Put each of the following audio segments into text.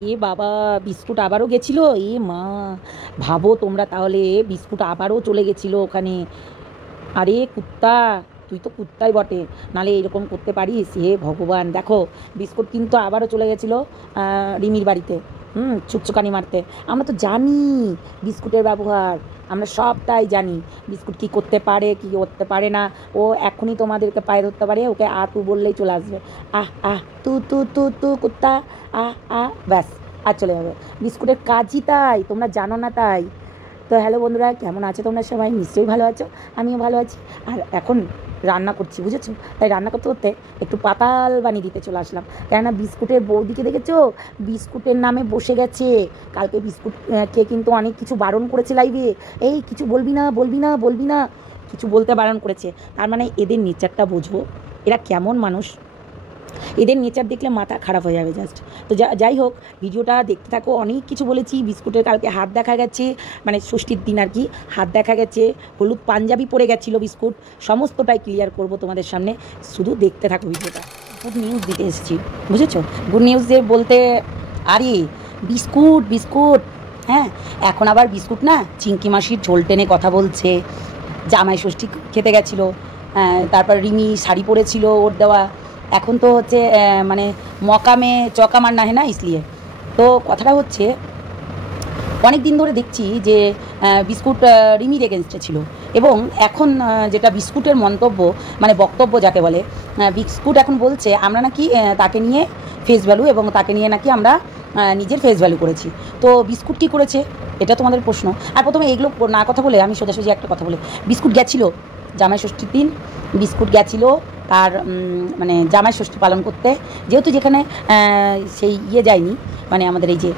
এ বাবা, বিস্কুট আবারও গেছিল। এ মা, ভাবো তোমরা তাহলে, বিস্কুট আবারও চলে গেছিল ওখানে। আরে কুত্তা, তুই তো কুত্তাই বটে, নালে এরকম করতে পারিস? হে ভগবান, দেখো বিস্কুট কিন্তু আবারও চলে গেছিলো রিমির বাড়িতে। চুকচুকানি মারতে। আমরা তো জানি বিস্কুটের ব্যবহার, আমরা সবটাই জানি। বিস্কুট কী করতে পারে, কী করতে পারে না। ও এখনই তোমাদেরকে পায়ে ধরতে পারে, ওকে আ তু বললেই চলে আসবে। আহ আহ, তু তু তু তু কুত্তা, আহ আহ, ব্যাস, আর চলে যাবে। বিস্কুটের কাজই তাই, তোমরা জানো না তাই। তো হ্যালো বন্ধুরা, কেমন আছো তোমরা সবাই? নিশ্চয়ই ভালো আছো, আমিও ভালো আছি। আর এখন রান্না করছি, বুঝেছো? তাই রান্না করতে করতে একটু পাতাল বানিয়ে দিতে চলে আসলাম। কেননা বিস্কুটের বৌদিকে দেখেছো, বিস্কুটের নামে বসে গেছে। কালকে বিস্কুট খেয়ে কিন্তু অনেক কিছু বারণ করেছে লাইভে। এই কিছু বলবি না, বলবি না, বলবি না, কিছু বলতে বারণ করেছে। তার মানে এদের নেচারটা বোঝো, এরা কেমন মানুষ। এদের নেচার দেখলে মাথা খারাপ হয়ে যাবে জাস্ট। তো যাই হোক, ভিডিওটা দেখতে থাকো। অনেক কিছু বলেছি। বিস্কুটের কালকে হাত দেখা গেছে, মানে ষষ্ঠীর দিন আর কি, হাত দেখা গেছে, হলুদ পাঞ্জাবি পরে গেছিলো বিস্কুট। সমস্তটাই ক্লিয়ার করব তোমাদের সামনে, শুধু দেখতে থাকো ভিডিওটা। গুড নিউজ দিতে এসেছি, বুঝেছো? গুড নিউজের বলতে, আরে বিস্কুট বিস্কুট, হ্যাঁ, এখন আবার বিস্কুট না, চিংকি মাসির ঝোল টেনে কথা বলছে। জামাই ষষ্ঠী খেতে গেছিলো, তারপর রিমি শাড়ি পরেছিল ওর দেওয়া। এখন তো হচ্ছে মানে মকামে চকা মারনা है ना, इसलिए। তো কথাটা হচ্ছে, অনেক দিন ধরে দেখছি যে বিস্কুট রিমির এগেনস্টে ছিল। এবং এখন যেটা বিস্কুটের মন্তব্য, মানে বক্তব্য যাকে বলে, বিস্কুট এখন বলছে আমরা নাকি তাকে নিয়ে ফেস ভ্যালু, এবং তাকে নিয়ে নাকি আমরা নিজের ফেস ভ্যালু করেছি। তো বিস্কুট কী করেছে, এটা তোমাদের প্রশ্ন। আর প্রথমে এগুলো না কথা বলে আমি সোজাসুজি একটা কথা বলে, বিস্কুট গেছিলো জামাই ষষ্ঠীর দিন, বিস্কুট গেছিলো তার মানে জামাই ষষ্ঠী পালন করতে। যেহেতু যেখানে সেই যায়নি, মানে আমাদের এই যে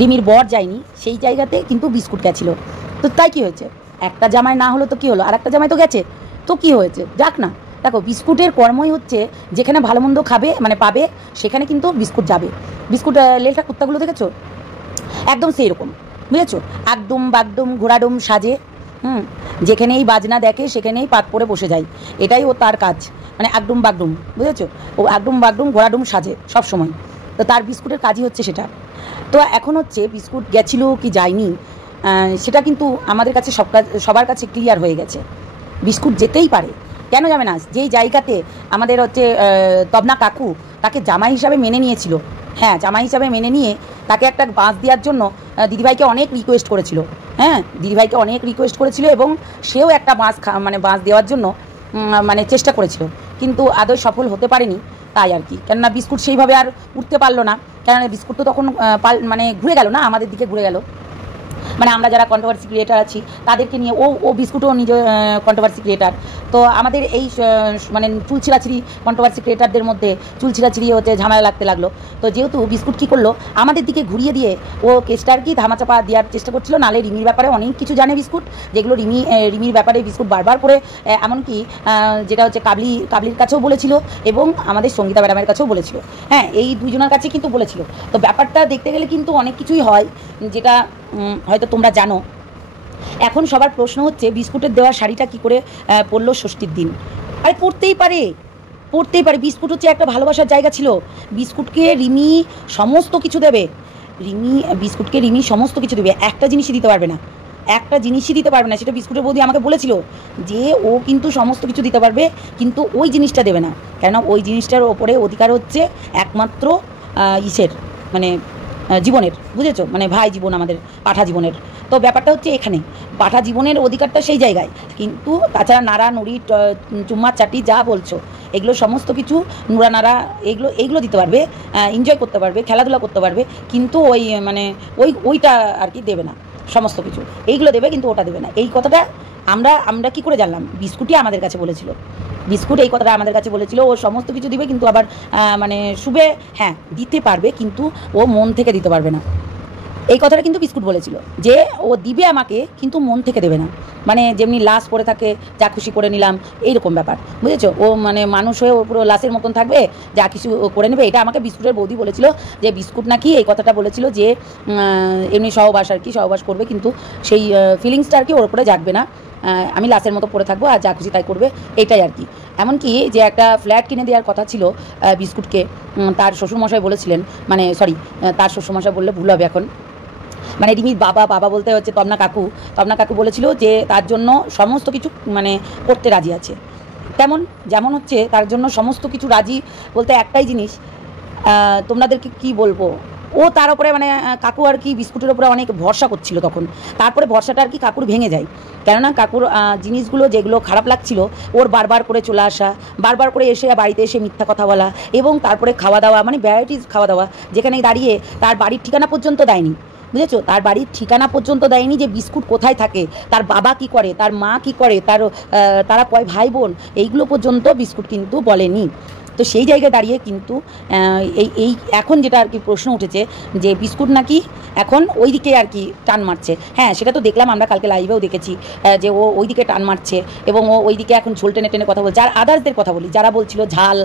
রিমির বর যায়নি, সেই জায়গাতে কিন্তু বিস্কুট গেছিলো। তো তাই কী হয়েছে, একটা জামাই না হলো তো কী হলো, আর একটা জামাই তো গেছে, তো কী হয়েছে, যাক না। দেখো, বিস্কুটের কর্মই হচ্ছে যেখানে ভালো মন্দ খাবে, মানে পাবে, সেখানে কিন্তু বিস্কুট যাবে। বিস্কুট লেলটা কুত্তাগুলো দেখেছো, একদম সেই রকম, বুঝেছো? একদম বাগদম ঘোড়াডুম সাজে। যেখানেই বাজনা দেখে সেখানেই পাত পরে বসে যায়। এটাই ও তার কাজ, মানে একদম বাগডুম, বুঝেছো? ও একদম বাগডুম ঘোড়াডুম সাজে সব সময়। তো তার বিস্কুটের কাজই হচ্ছে সেটা। তো এখন হচ্ছে বিস্কুট গেছিলো কি যায়নি, সেটা কিন্তু আমাদের কাছে সবার কাছে ক্লিয়ার হয়ে গেছে। বিস্কুট যেতেই পারে, কেন যাবে না? যেই জায়গাতে আমাদের হচ্ছে তবনা কাকু তাকে জামাই হিসাবে মেনে নিয়েছিল, হ্যাঁ, জামাই হিসাবে মেনে নিয়ে তাকে একটা বাঁশ দেওয়ার জন্য দিদিভাইকে অনেক রিকোয়েস্ট করেছিল। হ্যাঁ, দিদিভাইকে অনেক রিকোয়েস্ট করেছিল, এবং সেও একটা মানে বাঁশ দেওয়ার জন্য মানে চেষ্টা করেছিল, কিন্তু আদৌ সফল হতে পারেনি। তাই আর কি, কেননা বিস্কুট সেইভাবে আর উঠতে পারলো না। কেননা বিস্কুট তো তখন মানে ঘুরে গেল না, আমাদের দিকে ঘুরে গেল। মানে আমরা যারা কন্ট্রোভার্সি ক্রিয়েটার আছি তাদেরকে নিয়ে ও বিস্কুটও নিজ কন্ট্রোভার্সি ক্রিয়েটার। তো আমাদের এই মানে চুলছিড়াছিড়ি কন্ট্রোভার্সি ক্রিয়েটারদের মধ্যে চুলছিড়াছিড়ি হচ্ছে ঝামেলা লাগতে লাগলো। তো যেহেতু বিস্কুট কী করলো, আমাদের দিকে ঘুরিয়ে দিয়ে ও কেসটা আর কি ধামাচাপা দেওয়ার চেষ্টা করছিল। নালে রিমির ব্যাপারে অনেক কিছু জানে বিস্কুট, যেগুলো রিমির ব্যাপারে বিস্কুট বারবার করে, এমনকি যেটা হচ্ছে কাবলির কাছেও বলেছিল, এবং আমাদের সঙ্গীতা ম্যাডামের কাছেও বলেছিল। হ্যাঁ, এই দুজনের কাছে কিন্তু বলেছিল। তো ব্যাপারটা দেখতে গেলে কিন্তু অনেক কিছুই হয়, যেটা হয়তো তোমরা জানো। এখন সবার প্রশ্ন হচ্ছে, বিস্কুটের দেওয়া শাড়িটা কী করে পরলো ষষ্ঠীর দিন? আরে পরতেই পারে, পরতেই পারে। বিস্কুট হচ্ছে একটা ভালোবাসার জায়গা ছিল। বিস্কুটকে রিমি সমস্ত কিছু দেবে, বিস্কুটকে রিমি সমস্ত কিছু দেবে, একটা জিনিসই দিতে পারবে না, একটা জিনিসই দিতে পারবে না। সেটা বিস্কুটের বৌদি আমাকে বলেছিল যে ও কিন্তু সমস্ত কিছু দিতে পারবে, কিন্তু ওই জিনিসটা দেবে না। কেননা ওই জিনিসটার ওপরে অধিকার হচ্ছে একমাত্র ইসের, মানে জীবনের, বুঝেছো? মানে ভাই জীবন, আমাদের পাঠা জীবনের। তো ব্যাপারটা হচ্ছে এখানে পাঠা জীবনের অধিকারটা সেই জায়গায়, কিন্তু তাছাড়া নাড়া নুড়ি চুম্মা চাটি যা বলছো, এগুলো সমস্ত কিছু নুড়া নাড়া এইগুলো দিতে পারবে, এনজয় করতে পারবে, খেলাধুলা করতে পারবে, কিন্তু ওই মানে ওইটা আর কি দেবে না। সমস্ত কিছু এইগুলো দেবে, কিন্তু ওটা দেবে না। এই কথাটা আমরা কি করে জানলাম? বিস্কুটই আমাদের কাছে বলেছিল। বিস্কুট এই কথাটা আমাদের কাছে বলেছিল, ও সমস্ত কিছু দিবে, কিন্তু আবার মানে শুভে হ্যাঁ দিতে পারবে, কিন্তু ও মন থেকে দিতে পারবে না। এই কথাটা কিন্তু বিস্কুট বলেছিল, যে ও দিবে আমাকে, কিন্তু মন থেকে দেবে না। মানে যেমনি লাশ পড়ে থাকে, যা খুশি করে নিলাম, এইরকম ব্যাপার, বুঝেছো? ও মানে মানুষ হয়ে ও পুরো লাশের মতন থাকবে, যা কিছু করে নেবে। এটা আমাকে বিস্কুটের বৌদি বলেছিল, যে বিস্কুট নাকি এই কথাটা বলেছিল, যে এমনি সহবাস আর কি, সহবাস করবে, কিন্তু সেই ফিলিংসটা আর কি ওর উপরে জাগবে না। আমি লাশের মতো পড়ে থাকবো আর যা খুশি তাই করবে, এইটাই আর কি। এমনকি যে একটা ফ্ল্যাট কিনে দেওয়ার কথা ছিল বিস্কুটকে, তার শ্বশুরমশাই বলেছিলেন, মানে সরি, তার শ্বশুরমশাই বললে ভুল হবে এখন, মানে রিমির বাবা বলতে হচ্ছে তবনা কাকু বলেছিল যে তার জন্য সমস্ত কিছু মানে করতে রাজি আছে। যেমন হচ্ছে তার জন্য সমস্ত কিছু রাজি বলতে একটাই জিনিস, তোমাদেরকে কি বলবো, ও তার উপরে মানে কাকু আর কি বিস্কুটের উপরে অনেক ভরসা করছিল তখন। তারপরে ভরসাটা আর কি কাকুর ভেঙে যায়, কেননা কাকুর জিনিসগুলো যেগুলো খারাপ লাগছিল, ওর বারবার করে চলে আসা, বারবার করে এসে বাড়িতে এসে মিথ্যা কথা বলা, এবং তারপরে খাওয়া দাওয়া মানে ভ্যারাইটিস খাওয়া দাওয়া, যেখানে দাঁড়িয়ে তার বাড়ির ঠিকানা পর্যন্ত দেয়নি, বুঝেছো, তার বাড়ির ঠিকানা পর্যন্ত দেয়নি যে বিস্কুট কোথায় থাকে, তার বাবা কি করে, তার মা কি করে, তারা কয় ভাই বোন, এইগুলো পর্যন্ত বিস্কুট কিন্তু বলেনি। তো সেই জায়গায় দাঁড়িয়ে কিন্তু এই এখন যেটা আর কি প্রশ্ন উঠেছে যে বিস্কুট নাকি এখন ওই দিকে আর কি টান মারছে। হ্যাঁ, সেটা তো দেখলাম, আমরা কালকে লাইভেও দেখেছি যে ও ওই দিকে টান মারছে এবং ও ওই দিকে এখন ঝোল টেনে টেনে কথা বলছে। আর আদার্সদের কথা বলি, যারা বলছিল ঝাল,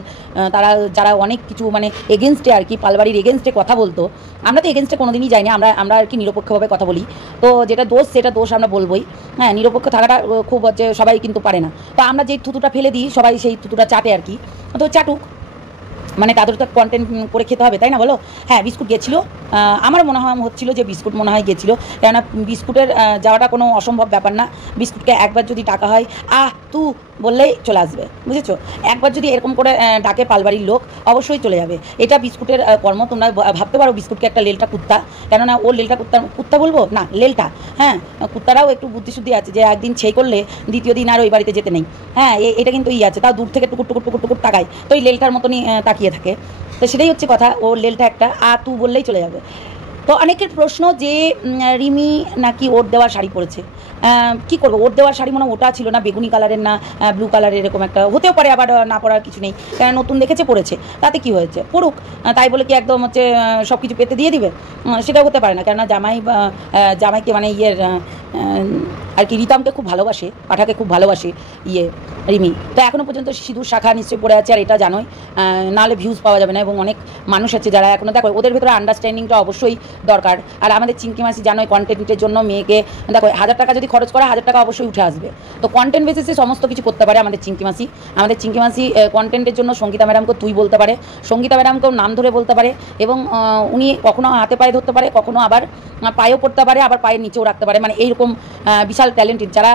যারা অনেক কিছু মানে এগেনস্টে আর কি, পালবাড়ির এগেনস্টে কথা বলতো, আমরা তো এগেনস্টে কোনো দিনই যাইনি, আমরা আর কি নিরপেক্ষভাবে কথা বলি। তো যেটা দোষ সেটা দোষ আমরা বলবোই। হ্যাঁ, নিরপেক্ষ থাকাটা খুব হচ্ছে, সবাই কিন্তু পারে না। তো আমরা যেই থুতুটা ফেলে দিই, সবাই সেই থুতুটা চাটে আর কি। তো চাটুক, মানে তাদের তো কন্টেন্ট করে খেতে হবে, তাই না বলো? হ্যাঁ, বিস্কুট গেছিলো, আমার মনে হচ্ছিলো যে বিস্কুট মনে হয় গেছিলো, কেননা বিস্কুটের যাওয়াটা কোনো অসম্ভব ব্যাপার না। বিস্কুটকে একবার যদি ডাকা হয় তু বললেই চলে আসবে, বুঝেছো। একবার যদি এরকম করে ডাকে পালবাড়ির লোক, অবশ্যই চলে যাবে। এটা বিস্কুটের কর্ম। তোমরা ভাবতে পারো বিস্কুটকে একটা লেলটা কুত্তা, কেননা ও লেলটা কুত্তা বলবো না, লেলটা। হ্যাঁ, কুত্তারাও একটু বুদ্ধিশুদ্ধি আছে, যে একদিন ছেই করলে দ্বিতীয় দিন আর ওই বাড়িতে যেতে নেই। হ্যাঁ, এটা কিন্তু আছে, তাও দূর থেকে টুকুর টুকুর টুকুর টুকুর তাকায়, তো এই লেলটার মতনই তাকিয়ে থাকে। তো সেটাই হচ্ছে কথা, ও লেলটা একটা তু বললেই চলে যাবে। তো অনেকের প্রশ্ন যে রিমি নাকি ওর দেওয়ার শাড়ি পরেছে। কী করবো, ওর দেওয়ার শাড়ি মনে ওটা ছিল না, বেগুনি কালারের না ব্লু কালারের, এরকম একটা হতেও পারে, আবার না পরার কিছু নেই, নতুন দেখেছে পড়েছে, তাতে কি হয়েছে, পড়ুক। তাই বলে কি একদম হচ্ছে সব কিছু পেতে দিয়ে দিবে? সেটাও হতে পারে না, কেননা জামাইকে মানে আর কি রিতমকে খুব ভালোবাসে, পাঠাকে খুব ভালোবাসে রিমি। তো এখনও পর্যন্ত সিঁদুর শাখা নিশ্চয়ই পড়ে আছে, আর এটা জানোই, নাহলে ভিউজ পাওয়া যাবে না। এবং অনেক মানুষ আছে যারা এখনও, দেখো ওদের ভেতরে আন্ডারস্ট্যান্ডিংটা অবশ্যই দরকার। আর আমাদের চিংকি মাসি জানোই, কন্টেন্টের জন্য মেয়েকে দেখো 1000 টাকা যদি খরচ করে, 1000 টাকা অবশ্যই উঠে আসবে। তো কন্টেন্ট বেসিসে সমস্ত কিছু করতে পারে আমাদের চিংকি মাসি কন্টেন্টের জন্য সঙ্গীতা ম্যাডামকে তুই বলতে পারে, সঙ্গীতা ম্যাডামকেও নাম ধরে বলতে পারে, এবং উনি কখনো হাতে পায়ে ধরতে পারে, কখনো আবার পায়েও পড়তে পারে, আবার পায়ের নিচেও রাখতে পারে। মানে এইরকম বিশাল ট্যালেন্টেড। যারা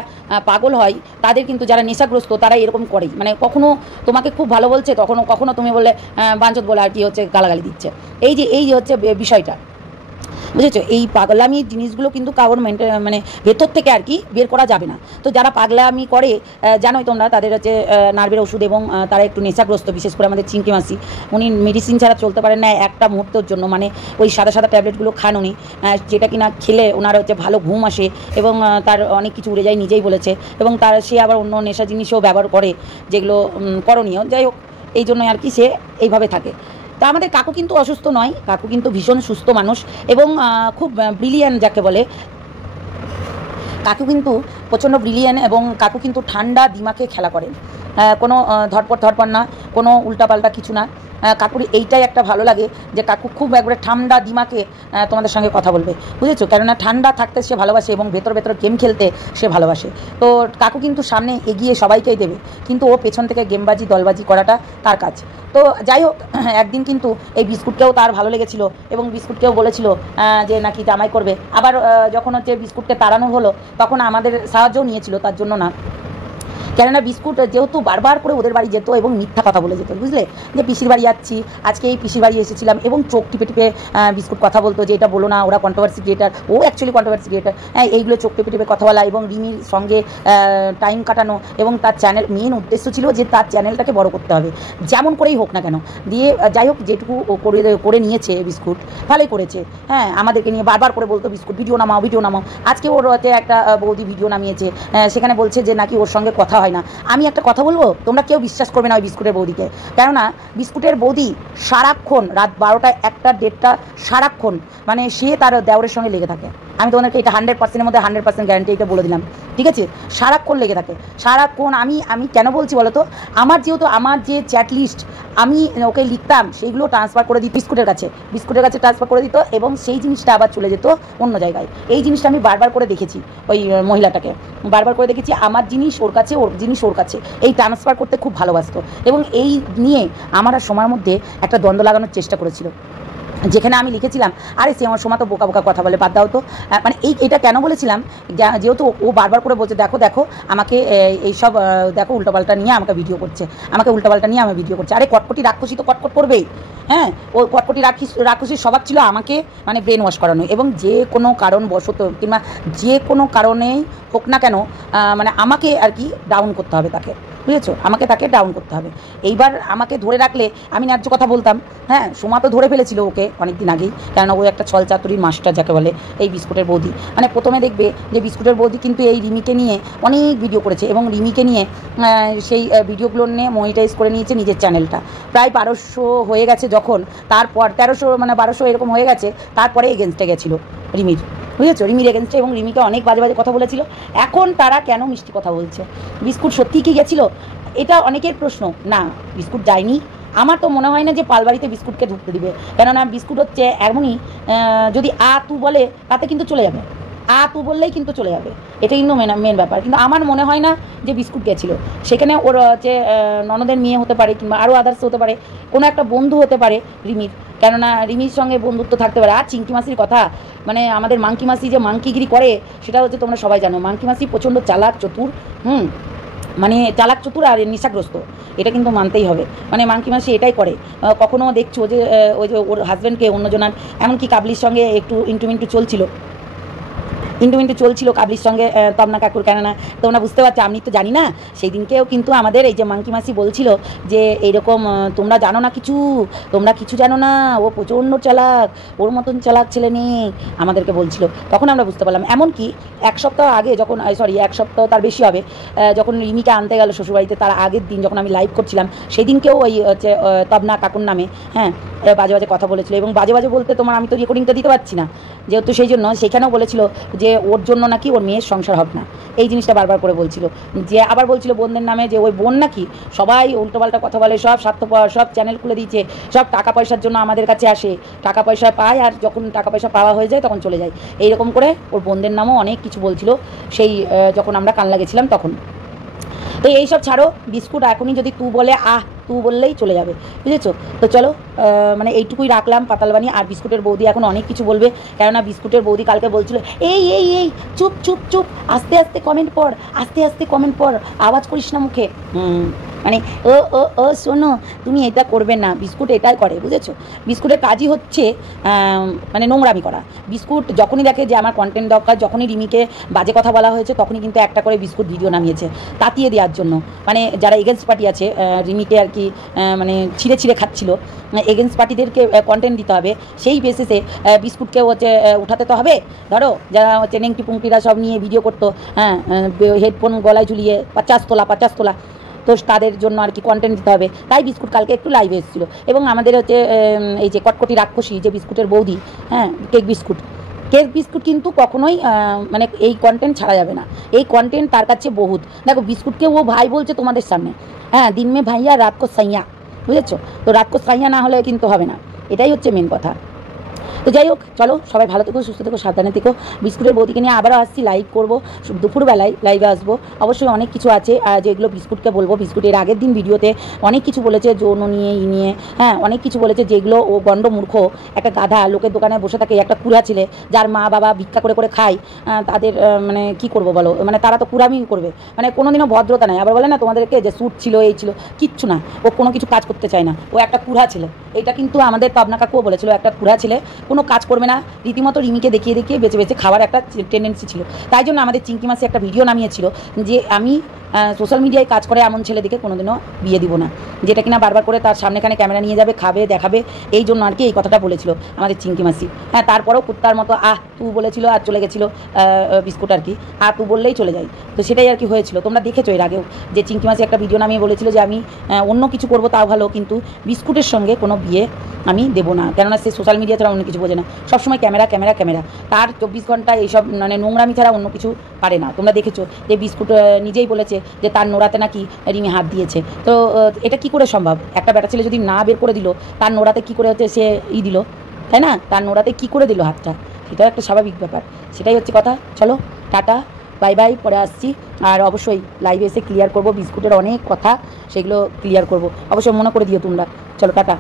পাগল হয় তাদের কিন্তু, যারা নেশাগ্রস্ত তারা এরকম করেই, মানে কখনো তোমাকে খুব ভালো বলছে, কখনো তুমি বলে বাঞ্চত বলে আর কি হচ্ছে গালাগালি দিচ্ছে। এই যে হচ্ছে বিষয়টা, বুঝেছো। এই পাগলামি জিনিসগুলো কিন্তু কারোর মানে ভেতর থেকে আর কি বের করা যাবে না। তো যারা পাগলামি করে, জানোই তোমরা, তাদের হচ্ছে নার্ভের ওষুধ, এবং তারা একটু নেশাগ্রস্ত। বিশেষ করে আমাদের চিংকি মাসি, উনি মেডিসিন ছাড়া চলতে পারেন না একটা মুহূর্তের জন্য। মানে ওই সাদা ট্যাবলেটগুলো খান উনি, যেটা কিনা খেলে ওনার হচ্ছে ভালো ঘুম আসে, এবং তার অনেক কিছু উড়ে যায়, নিজেই বলেছে। এবং সে আবার অন্য নেশা জিনিসও ব্যবহার করে, যেগুলো করণীয়। যাই হোক, এই জন্যই আর কি সে এইভাবে থাকে। তা আমাদের কাকু কিন্তু অসুস্থ নয়, কাকু কিন্তু ভীষণ সুস্থ মানুষ, এবং খুব ব্রিলিয়ান্ট যাকে বলে। কাকু কিন্তু প্রচণ্ড ব্রিলিয়ান্ট, এবং কাকু কিন্তু ঠান্ডা দিমাগে খেলা করেন, কোনো ধরপড় না, কোনো উল্টাপাল্টা কিছু না। কাকুর এইটাই একটা ভালো লাগে, যে কাকু খুব একবারে ঠান্ডা দিমাগে তোমাদের সঙ্গে কথা বলবে, বুঝেছো। কেননা ঠান্ডা থাকতে সে ভালোবাসে, এবং ভেতর গেম খেলতে সে ভালোবাসে। তো কাকু কিন্তু সামনে এগিয়ে সবাইকেই দেবে, কিন্তু ও পেছন থেকে গেমবাজি দলবাজি করাটা তার কাজ। তো যাই হোক, একদিন কিন্তু এই বিস্কুটকেও তার ভালো লেগেছিল, এবং বিস্কুটকেও বলেছিল যে নাকি জামাই করবে। আবার যখন হচ্ছে বিস্কুটকে তাড়ানো হলো, তখন আমাদের সাহায্যও নিয়েছিল, তার জন্য না, কেননা বিস্কুট যেহেতু বারবার করে ওদের বাড়ি যেত এবং মিথ্যা কথা বলে যেত, বুঝলে, যে পিসির বাড়ি যাচ্ছি, আজকে এই পিসির বাড়ি এসেছিলাম, এবং চোখ টিপে টিপে বিস্কুট কথা বলতো যে এটা বলো না, ওরা কন্ট্রোভার্সি ক্রিয়েটার, ও অ্যাকচুয়ালি কন্ট্রোভার্সি ক্রিয়েটার। হ্যাঁ, এইগুলো চোখ টিপে টিপে কথা বলা, এবং রিমির সঙ্গে টাইম কাটানো, এবং তার চ্যানেল, মেন উদ্দেশ্য ছিল যে তার চ্যানেলটাকে বড় করতে হবে, যেমন করেই হোক না কেন। দিয়ে যাই হোক, যেটুকু ও করে নিয়েছে বিস্কুট, ভালোই করেছে। হ্যাঁ, আমাদেরকে নিয়ে বারবার করে বলতো বিস্কুট ভিডিও নামাও। আজকে ওর হচ্ছে একটা বৌদি ভিডিও নামিয়েছে, সেখানে বলছে যে নাকি ওর সঙ্গে কথা হয় না। আমি একটা কথা বলবো, তোমরা কেউ বিশ্বাস করবে না ওই বিস্কুটের বৌদিকে, কেননা বিস্কুটের বৌদি সারাক্ষণ রাত 12টা 1টা 1:30টা সারাক্ষণ মানে সে তার দেওরের সঙ্গে লেগে থাকে। আমি তোমাদেরকে এটা 100%-এর মধ্যে 100% গ্যারান্টি এটা বলে দিলাম, ঠিক আছে? সারাক্ষণ লেগে থাকে, সারাক্ষণ। আমি কেন বলছি বলো তো, আমার যেহেতু আমার যে চ্যাট লিস্ট আমি ওকে লিখতাম সেইগুলো ট্রান্সফার করে দিত বিস্কুটের কাছে ট্রান্সফার করে দিত, এবং সেই জিনিসটা আবার চলে যেত অন্য জায়গায়। এই জিনিসটা আমি বারবার করে দেখেছি, ওই মহিলাটাকে বারবার করে দেখেছি। আমার জিনিস ওর কাছে, ওর জিনিস ওর কাছে, এই ট্রান্সফার করতে খুব ভালোবাসতো, এবং এই নিয়ে আমার আর সময়ের মধ্যে একটা দ্বন্দ্ব লাগানোর চেষ্টা করেছিল, যেখানে আমি লিখেছিলাম আরে সে আমার সময় তো বোকা বোকা কথা বলে, বাদ দাও তো। মানে এটা কেন বলেছিলাম, যেহেতু ও বারবার করে বলছে দেখো দেখো আমাকে এইসব দেখো উল্টোপাল্টা নিয়ে আমাকে ভিডিও করছে, আমি ভিডিও করছে। আরে কটকটি রাক্ষসী তো কটকট করবেই, হ্যাঁ। ও কটকটি রাক্ষসীর স্বভাব ছিল আমাকে মানে ব্রেন ওয়াশ করানো, এবং যে কোনো কারণবশত কিংবা যে কোনো কারণেই হোক না কেন মানে আমাকে আর কি ডাউন করতে হবে তাকে, বুঝেছো? আমাকে তাকে ডাউন করতে হবে। এইবার আমাকে ধরে রাখলে আমি ন্যায্য কথা বলতাম, হ্যাঁ। সোমা তো ধরে ফেলেছিল ওকে অনেক দিন আগেই, কেননা ও একটা ছল চাতুরির মাস্টার যাকে বলে এই বিস্কুটের বৌদি। মানে প্রথমে দেখবে যে বিস্কুটের বৌদি কিন্তু এই রিমিকে নিয়ে অনেক ভিডিও করেছে, এবং রিমিকে নিয়ে সেই ভিডিওগুলো নিয়ে মনিটাইজ করে নিয়েছে নিজের চ্যানেলটা। প্রায় 1200 হয়ে গেছে যখন, তারপর 1300 মানে 1200 এরকম হয়ে গেছে, তারপরে এগেনস্টে গেছিলো রিমির, বুঝেছো? রিমির এগেনস্টে, এবং রিমিকে অনেক বাজে বাজে কথা বলেছিল। এখন তারা কেন মিষ্টি কথা বলছে? বিস্কুট সত্যিই কি গেছিলো? এটা অনেকের প্রশ্ন। না, বিস্কুট যায়নি। আমার তো মনে হয় না যে পালবাড়িতে বিস্কুটকে ঢুকতে দিবে, কেননা বিস্কুট হচ্ছে এমনই, যদি তু বলে তাতে কিন্তু চলে যাবে, তু বললেই কিন্তু চলে যাবে, এটা কিন্তু মেন ব্যাপার। কিন্তু আমার মনে হয় না যে বিস্কুট গেছিলো সেখানে। ওর যে ননদের মেয়ে হতে পারে, কিংবা আরও আদার্স হতে পারে, কোনো একটা বন্ধু হতে পারে রিমির, কেননা রিমির সঙ্গে বন্ধুত্ব থাকতে পারে। আর চিংকি মাসির কথা, মানে আমাদের মাংকি মাসি যে মাংকিগিরি করে সেটা হচ্ছে তোমরা সবাই জানো। মাংকি মাসি প্রচণ্ড চালাক চতুর, মানে চালাক চতুর আর নেশাগ্রস্ত, এটা কিন্তু মানতেই হবে। মানে মাংকি মাসি এটাই করে। কখনও দেখছো যে ওই যে ওর হাজব্যান্ডকে অন্যজনার, এমনকি কাবলির সঙ্গে একটু ইন্টুমিন্টু চলছিল কাবলির সঙ্গে তমনা কাকুর, কেননা তোমরা বুঝতে পারছো, আমি তো জানি না। সেই দিনকেও কিন্তু আমাদের এই যে মাংকি মাসি বলছিল যে এইরকম তোমরা জানো না কিছু, তোমরা কিছু জানো না, ও প্রচণ্ড চালাক, ওর মতন চালাক ছেলে নেই, আমাদেরকে বলছিল। তখন আমরা বুঝতে পারলাম। এমনকি এক সপ্তাহ আগে যখন, এক সপ্তাহ তার বেশি হবে, যখন রিমিকে আনতে গেল শ্বশুরবাড়িতে, তার আগের দিন যখন আমি লাইভ করছিলাম, সেই দিনকেও ওই হচ্ছে তবনা কাকুর নামে, হ্যাঁ, বাজে বাজে কথা বলেছিল। এবং বাজে বাজে বলতে তোমার আমি তো রেকর্ডিংটা দিতে পারছি না যেহেতু, সেই জন্য সেখানেও বলেছিল যে ওর জন্য নাকি ওর মেয়ের সংসার হবে না, এই জিনিসটা বারবার করে বলছিল। যে আবার বলছিল বোনদের নামে যে ওই বোন নাকি সবাই উল্টোপাল্টা কথা বলে, সব স্বার্থপর, সব চ্যানেল খুলে দিয়েছে, সব টাকা পয়সার জন্য আমাদের কাছে আসে, টাকা পয়সা পায়, আর যখন টাকা পয়সা পাওয়া হয়ে যায় তখন চলে যায়, এইরকম করে ওর বোনদের নামও অনেক কিছু বলছিল সেই যখন আমরা কান লাগেছিলাম তখন। তো এইসব ছাড়ো, বিস্কুট এখনই যদি তু বলে তু বললেই চলে যাবে, বুঝেছো? তো চলো, মানে এইটুকুই রাখলাম পাতালবানি। আর বিস্কুটের বৌদি এখন অনেক কিছু বলবে, কেননা বিস্কুটের বৌদি কালকে বলছিল এই এই এই চুপ চুপ চুপ, আস্তে আস্তে কমেন্ট পড়, আস্তে আস্তে কমেন্ট পড়, আওয়াজ করিস না মুখে। মানে ও ও ও শোনো, তুমি এটা করবে না। বিস্কুট এটাই করে, বুঝেছো? বিস্কুটের কাজই হচ্ছে মানে নোংরামি করা। বিস্কুট যখনই দেখে যে আমার কন্টেন্ট দরকার, যখনই রিমিকে বাজে কথা বলা হয়েছে, তখনই কিন্তু একটা করে বিস্কুট ভিডিও নামিয়েছে তাতিয়ে দেওয়ার জন্য। মানে যারা এগেন্স্ট পার্টি আছে, রিমিকে আর কি মানে ছিঁড়ে ছিঁড়ে খাচ্ছিল, এগেন্স্ট পার্টিদেরকে কন্টেন্ট দিতে হবে, সেই বেসিসে বিস্কুটকেও হচ্ছে উঠাতে তো হবে। ধরো যারা হচ্ছে নেংটি পুংটিরা সব নিয়ে ভিডিও করতো, হ্যাঁ, হেডফোন গলায় ঝুলিয়ে 50 তোলা, তো তাদের জন্য আর কি কন্টেন্ট দিতে হবে। তাই বিস্কুট কালকে একটু লাইভে এসেছিলো। এবং আমাদের হচ্ছে এই যে কটকটি রাক্ষসী যে বিস্কুটের বৌদি, হ্যাঁ, কেক বিস্কুট কিন্তু কখনোই মানে এই কন্টেন্ট ছাড়া যাবে না। এই কন্টেন্ট তার কাছে বহুত। দেখো বিস্কুটকে ও ভাই বলছে তোমাদের সামনে, হ্যাঁ, দিন মে ভাইয়া রাত কো সাইয়া, বুঝেছো? তো রাত কো সাইয়া না হলে কিন্তু হবে না, এটাই হচ্ছে মেন কথা। তো যাই হোক, চলো সবাই ভালো থেকো, সুস্থ থেকো, সাবধানে থেকো। বিস্কুটের বৌদিকে নিয়ে আবারও আসছি, লাইভ করবো দুপুরবেলায়, লাইভে আসবো। অবশ্যই অনেক কিছু আছে যেগুলো বিস্কুটকে বলবো। বিস্কুটের আগের দিন ভিডিওতে অনেক কিছু বলেছে, যৌন নিয়ে নিয়ে, হ্যাঁ, অনেক কিছু বলেছে, যেগুলো ও গণ্ড মূর্খ একটা গাধা, লোকের দোকানে বসে থাকে, একটা কুড়া ছেলে যার মা বাবা ভিক্ষা করে করে খায়, তাদের মানে কি করবো বলো, মানে তারা তো কুড়ামি করবে, মানে কোনোদিনও ভদ্রতা নাই। আবার বলে না তোমাদেরকে যে স্যুট ছিল, এই ছিল, কিচ্ছু না, ও কোনো কিছু কাজ করতে চায় না, ও একটা কুড়া ছেলে। এটা কিন্তু আমাদের তবনা কাকুও বলেছিল, একটা কুড়া ছেলে কোনো কাজ করবে না, রীতিমতো রিমিকে দেখিয়ে দেখিয়ে বেছে বেছে খাওয়ার একটা টেন্ডেন্সি ছিল। তাই জন্য আমাদের চিংকি মাসি একটা ভিডিও নামিয়েছিল যে আমি সোশ্যাল মিডিয়ায় কাজ করে এমন ছেলেদিকে কোনোদিনও বিয়ে দিব না, যেটা কিনা বারবার করে তার সামনেখানে ক্যামেরা নিয়ে যাবে, খাবে, দেখাবে, এই জন্য আর কি এই কথাটা বলেছিল আমাদের চিংকি মাসি। হ্যাঁ, তারপরেও কুত্তার মতো তু বলেছিল আর চলে গেছিলো বিস্কুট আর কি, তু বললেই চলে যায়। তো সেটাই আর কি হয়েছিল, তোমরা দেখেছো এর আগেও যে চিংকি মাসি একটা ভিডিও নামিয়ে বলেছিল যে আমি অন্য কিছু করবো তাও ভালো, কিন্তু বিস্কুটের সঙ্গে কোনো বিয়ে আমি দেবো না, কেননা সে সোশ্যাল মিডিয়া ছাড়া অন্য কিছু কিছু বোঝে না, সবসময় ক্যামেরা ক্যামেরা ক্যামেরা। তার 24 ঘন্টা এইসব মানে নোংরামি ছাড়া অন্য কিছু পারে না। তোমরা দেখেছো যে বিস্কুট নিজেই বলেছে যে তার নোড়াতে নাকি রিমি হাত দিয়েছে। তো এটা কি করে সম্ভব? একটা বেটা ছেলে যদি না বের করে দিল, তার নোড়াতে কী করে হচ্ছে সে দিল, তাই না? তার নোড়াতে কী করে দিল হাতটা, সেটাও একটা স্বাভাবিক ব্যাপার। সেটাই হচ্ছে কথা। চলো টাটা, বাই বাই, পরে আসছি। আর অবশ্যই লাইভে এসে ক্লিয়ার করব বিস্কুটের অনেক কথা, সেগুলো ক্লিয়ার করব, অবশ্যই মনে করে দিও তোমরা। চলো টাটা।